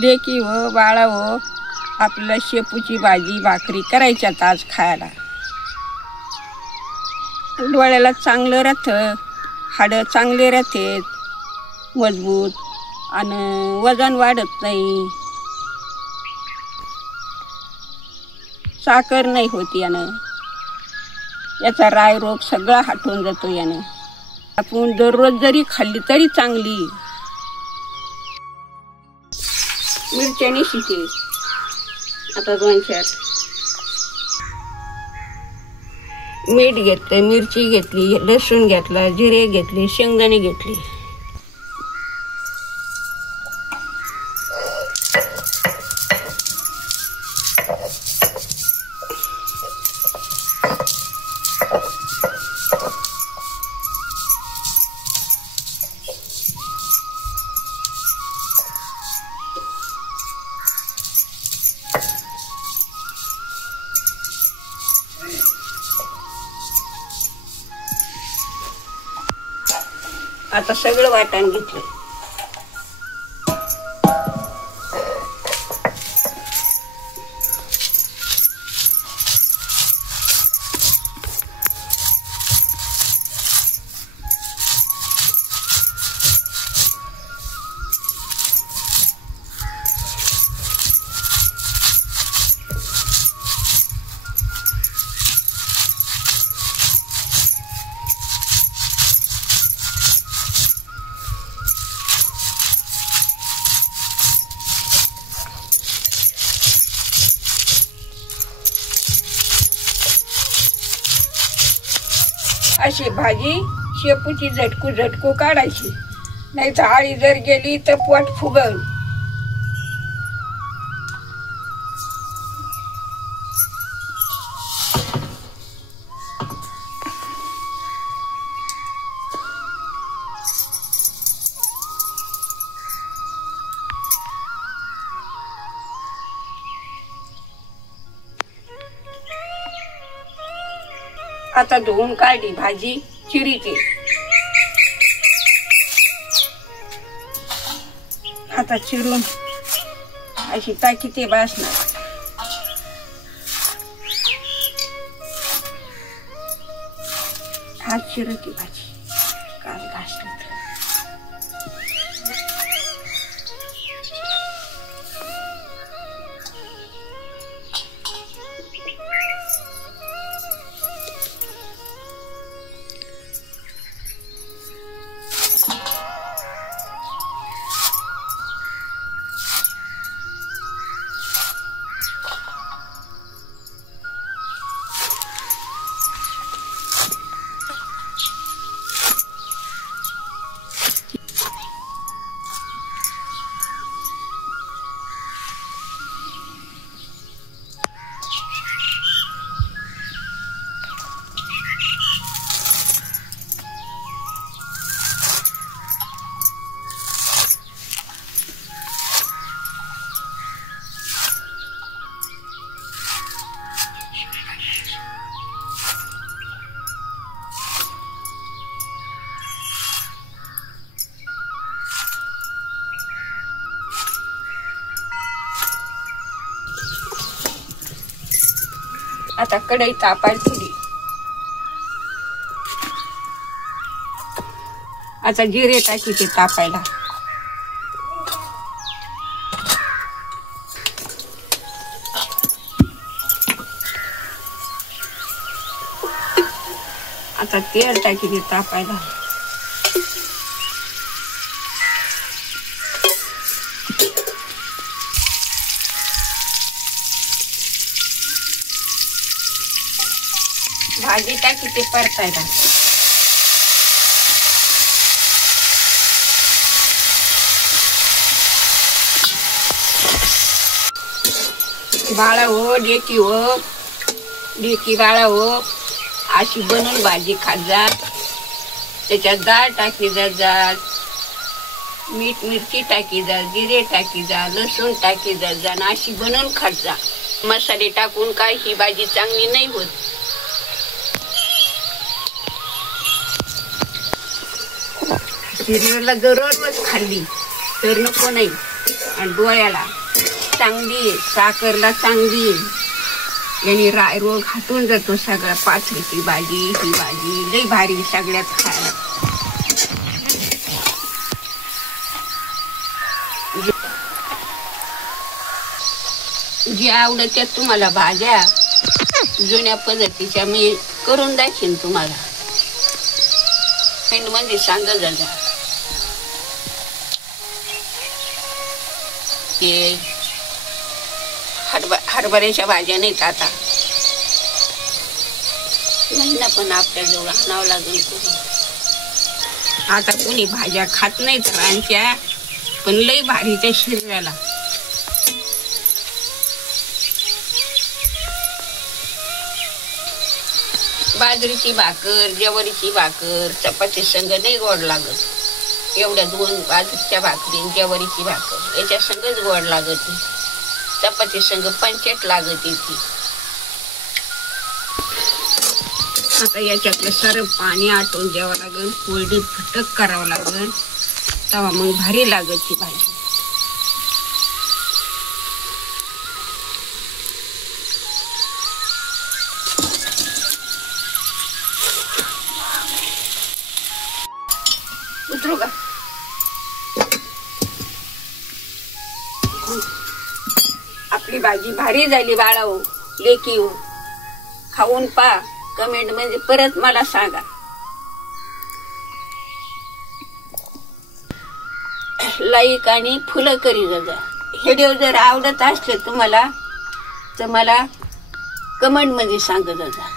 लेकी व बाळा व आपल्याला शेपूची भाजी भाकरी करायच्यात आज खायला. डोळ्याला चांगलं राहतं, हाडं चांगले राहतात मजबूत आणि वजन वाढत नाही, साखर नाही होत यानं. याचा रायरोग सगळा हटून जातो यानं. आपण दररोज जरी खाल्ली तरी चांगली. मिरच्यानी शिके आता 2-4 मीठ घेतलं, मिरची घेतली, लसूण घेतला, जिरे घेतले, शेंगदाणे घेतले. आता सगळं वाटण घेतलं. अशी भाजी शेपूची झटकू काढायची, नाही तर आळी जर गेली तर पोट फुगल. आता धुवून काढली भाजी, चिरीते. आता चिरून अशी टाकीते बासणार. हात चिरती भाजी काल घासली. आता कढई तापायला ठेवली. आता जिरे टाकीचे तापायला. आता तेल टाकीचे तापायला. भाजी टाकीचे परतायला. बाळा हो, लेकी बाळा हो, अशी बनवून भाजी खात जा. त्याच्यात डाळ टाकी जा, मीठ मिरची टाकी जा, जिरे टाकी जा, लसूण टाकी जा, अशी बनवून खात जा. मसाले टाकून काय ही भाजी चांगली नाही होत. हिरव्याला दररोज खाल्ली तर नको नाही. आणि डोळ्याला चांगली आहे, साखरला चांगली आहे. यांनी रायरोग हातून जातो सगळा. पाथरीची भाजी, ही भाजी लई भारी सगळ्यात खायला. जी आवडत्या तुम्हाला भाज्या जुन्या पद्धतीच्या मी करून दाखीन तुम्हाला. म्हणजे सांगा जा हे हरभऱ्याच्या भाज्या नाहीत आता. महिना पण आपल्या जवळ आणावं लागेल करून. आता कोणी भाज्या खात नाहीत रानच्या, पण लई भारीच्या शरीराला. बाजरीची भाकर, ज्वारीची भाकर चपाती संग नाही गोड लागत. एवढ्या 2 बाजरीच्या भाकरी, ज्वारीची भाकर याच्या संगच गोड लागत. चपाती संग पंचट लागत ती. आता याच्यातलं सारं पाणी आटून द्यावं लागेल, कोरडी फटक करावं लागेल, तेव्हा मग भारी लागत ती भाजी. उतरू का? आपली भाजी भारी झाली बाळाओ, लेकी हो. खाऊन पा, कमेंट मध्ये परत मला सांगा. लाईक आणि फुलं करी जा. व्हिडिओ जर आवडत असले तुम्हाला तर मला कमेंट मध्ये सांगत जा.